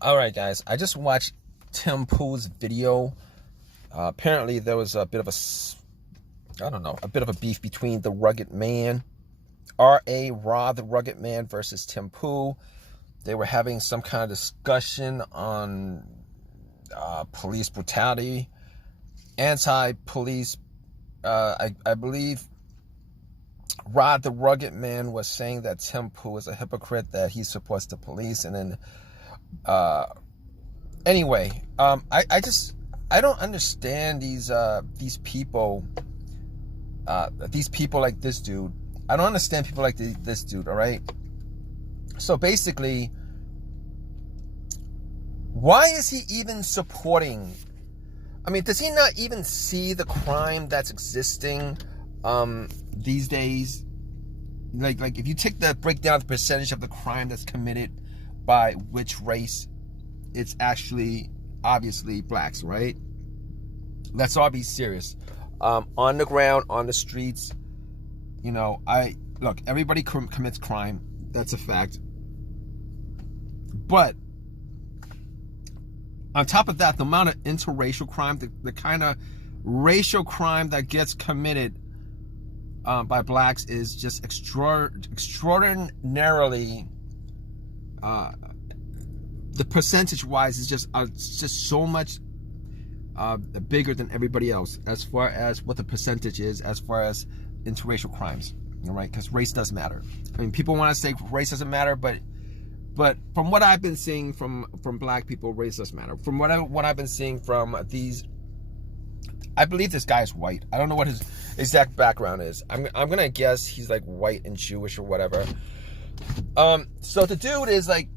All right, guys. I just watched Tim Pool's video. Apparently, there was a bit of a bit of a beef between the Rugged Man, R.A. Rod, the Rugged Man, versus Tim Pool. They were having some kind of discussion on police brutality, anti-police. I believe Rod, the Rugged Man, was saying that Tim Pool is a hypocrite, that he supports the police, and then anyway, I don't understand these people like this dude. I don't understand people like this dude. All right. So basically, why is he even supporting? I mean, does he not even see the crime that's existing these days? Like if you break down the percentage of the crime that's committed by which race, it's actually obviously blacks, right? Let's all be serious. On the ground, on the streets, everybody commits crime. That's a fact. But on top of that, the amount of interracial crime, the kind of racial crime that gets committed by blacks is just extraordinarily, the percentage-wise is just so much bigger than everybody else as far as what the percentage is as far as interracial crimes. All right, because race does matter. I mean, people want to say race doesn't matter, but from what I've been seeing from black people, race does matter. From what I've been seeing from these, I believe this guy is white. I don't know what his exact background is. I'm gonna guess he's like white and Jewish or whatever. So the dude is like,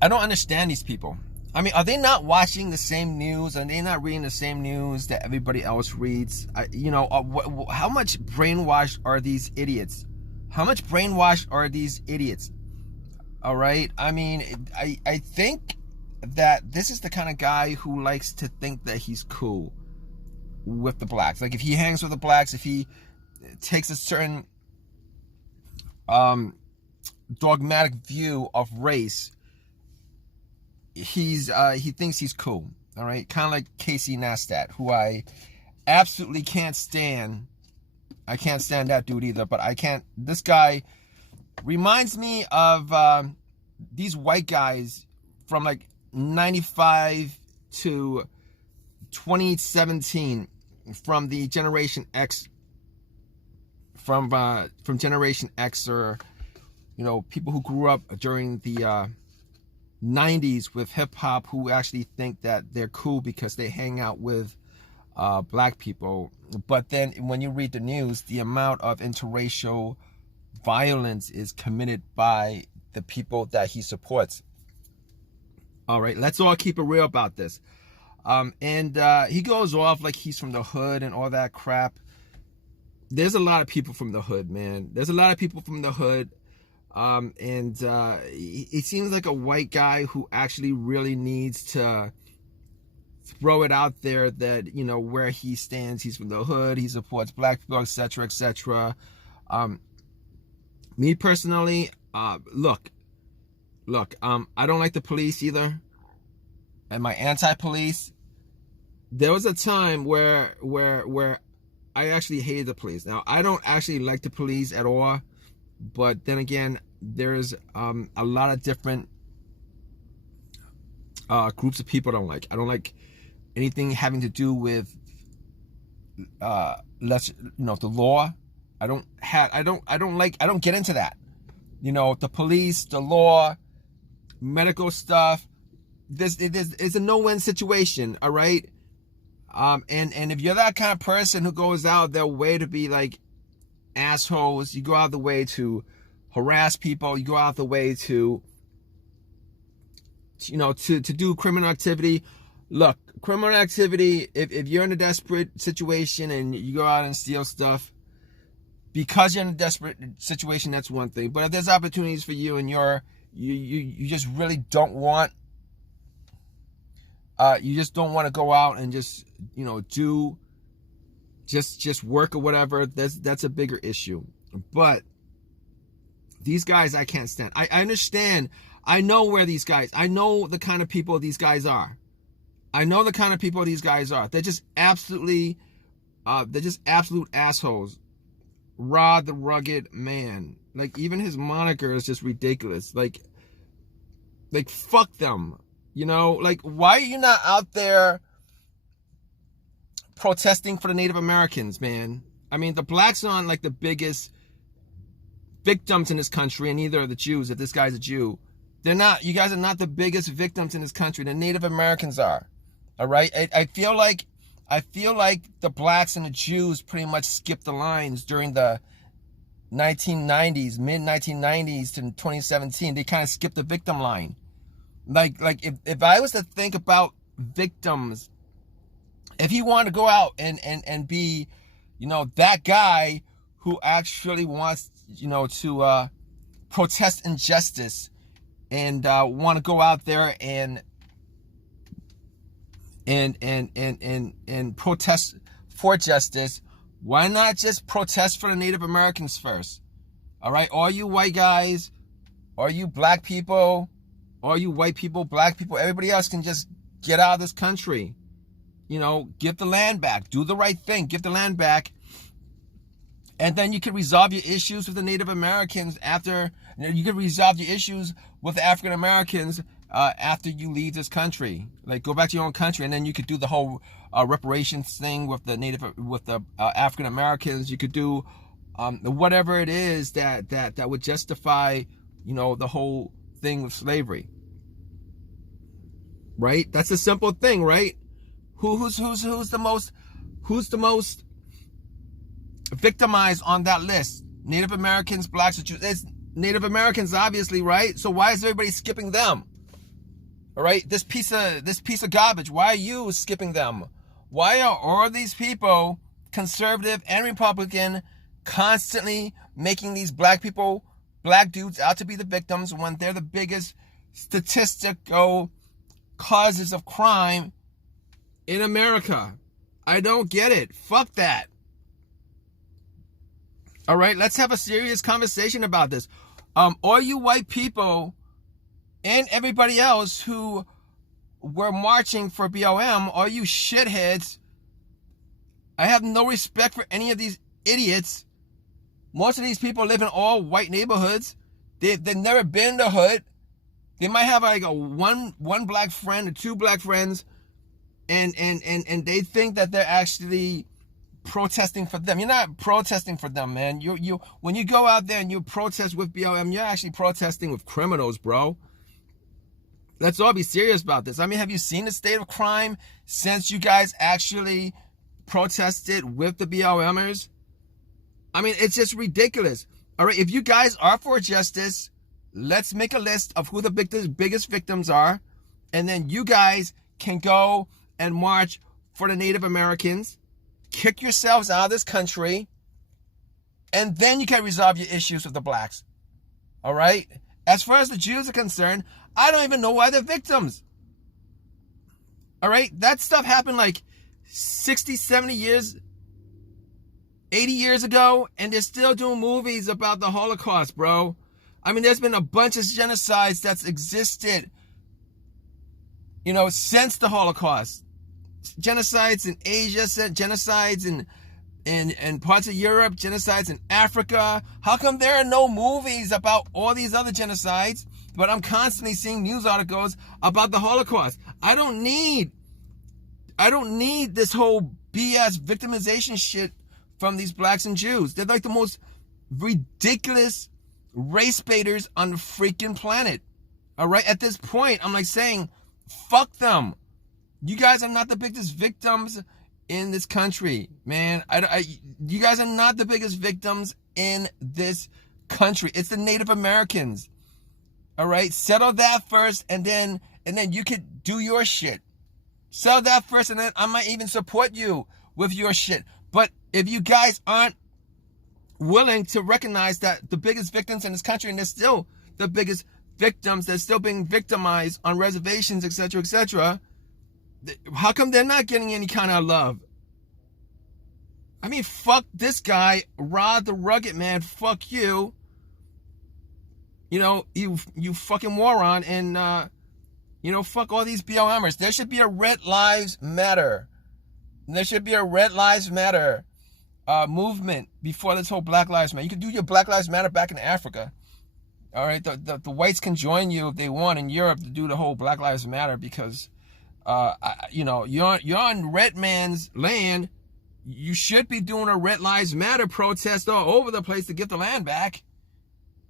I don't understand these people. I mean, are they not watching the same news? Are they not reading the same news that everybody else reads? How much brainwashed are these idiots? How much brainwashed are these idiots? All right. I mean, I think that this is the kind of guy who likes to think that he's cool with the blacks. Like if he hangs with the blacks, if he takes a certain dogmatic view of race, he thinks he's cool. All right, kind of like Casey Neistat, who I absolutely can't stand. I can't stand that dude either. But this guy reminds me of these white guys from like 95 to 2017 from the Generation X, from Generation X, or people who grew up during the 90s with hip hop, who actually think that they're cool because they hang out with black people. But then when you read the news, the amount of interracial violence is committed by the people that he supports. All right, let's all keep it real about this. And he goes off like he's from the hood and all that crap. There's a lot of people from the hood, man. There's a lot of people from the hood. He seems like a white guy who actually really needs to throw it out there that, where he stands. He's from the hood. He supports black people, etc., etc. Me personally, look, I don't like the police either. Am I anti-police? There was a time where I actually hated the police. Now, I don't actually like the police at all. But then again, there's a lot of different groups of people I don't like. I don't like anything having to do with the law. I don't get into that. The police, the law, medical stuff. It's a no-win situation. All right. And if you're that kind of person who goes out their way to be like assholes, you go out the way to harass people, you go out the way to do criminal activity. Look, criminal activity, if you're in a desperate situation and you go out and steal stuff because you're in a desperate situation, that's one thing. But if there's opportunities for you and you just really don't want to go out and just do just work or whatever, that's a bigger issue. But these guys I can't stand. I understand I know where these guys, I know the kind of people these guys are. I know the kind of people these guys are. They're just absolute assholes. Rod the Rugged Man. Like, even his moniker is just ridiculous. Like fuck them. You know, like, why are you not out there protesting for the Native Americans, man? I mean, the blacks aren't like the biggest victims in this country, and neither are the Jews. If this guy's a Jew, they're not. You guys are not the biggest victims in this country. The Native Americans are. All right. I feel like the blacks and the Jews pretty much skipped the lines during the 1990s, mid 1990s to 2017. They kind of skipped the victim line. Like if I was to think about victims, if you want to go out and be, you know, that guy who actually wants, you know, to protest injustice and want to go out there and protest for justice, why not just protest for the Native Americans first? All right, all you white guys, all you black people, all you white people, black people, everybody else can just get out of this country. You know, give the land back. Do the right thing. Give the land back. And then you can resolve your issues with the Native Americans after, you can resolve your issues with the African Americans after you leave this country. Like, go back to your own country, and then you could do the whole reparations thing with the African Americans. You could do whatever it is that would justify, you know, the whole thing with slavery. Right? That's a simple thing, right? Who's the most victimized on that list? Native Americans, blacks, or Jews? It's Native Americans, obviously, right? So why is everybody skipping them? All right, this piece of garbage. Why are you skipping them? Why are all these people, conservative and Republican, constantly making these black people, black dudes, out to be the victims when they're the biggest statistical causes of crime in America? I don't get it. Fuck that. All right, let's have a serious conversation about this. All you white people and everybody else who were marching for BLM, all you shitheads, I have no respect for any of these idiots. Most of these people live in all white neighborhoods. They've never been in the hood. They might have like one black friend or two black friends, and they think that they're actually protesting for them. You're not protesting for them, man. You when you go out there and you protest with BLM, you're actually protesting with criminals, bro. Let's all be serious about this. I mean, have you seen the state of crime since you guys actually protested with the BLMers? I mean, it's just ridiculous. All right, if you guys are for justice, let's make a list of who the biggest victims are, and then you guys can go and march for the Native Americans, kick yourselves out of this country, and then you can resolve your issues with the blacks. All right? As far as the Jews are concerned, I don't even know why they're victims. All right? That stuff happened like 60, 70 years, 80 years ago, and they're still doing movies about the Holocaust, bro. I mean, there's been a bunch of genocides that's existed, you know, since the Holocaust. Genocides in Asia, genocides in parts of Europe, genocides in Africa. How come there are no movies about all these other genocides, but I'm constantly seeing news articles about the Holocaust? I don't need this whole BS victimization shit from these blacks and Jews. They're like the most ridiculous race baiters on the freaking planet. All right, at this point, I'm like saying, fuck them. You guys are not the biggest victims in this country, man. You guys are not the biggest victims in this country. It's the Native Americans. All right, settle that first, and then you could do your shit. Settle that first, and then I might even support you with your shit. But if you guys aren't willing to recognize that the biggest victims in this country, and they're still the biggest victims, they're still being victimized on reservations, etc., etc., how come they're not getting any kind of love? I mean, fuck this guy, Rod the Rugged Man, fuck you. you know, you fucking moron, and you know, fuck all these BLMers. There should be a Red Lives Matter. There should be a Red Lives Matter movement before this whole Black Lives Matter. You can do your Black Lives Matter back in Africa. All right, the whites can join you if they want in Europe to do the whole Black Lives Matter, because you know, you're on red man's land. You should be doing a Red Lives Matter protest all over the place to get the land back.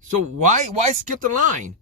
So why skip the line?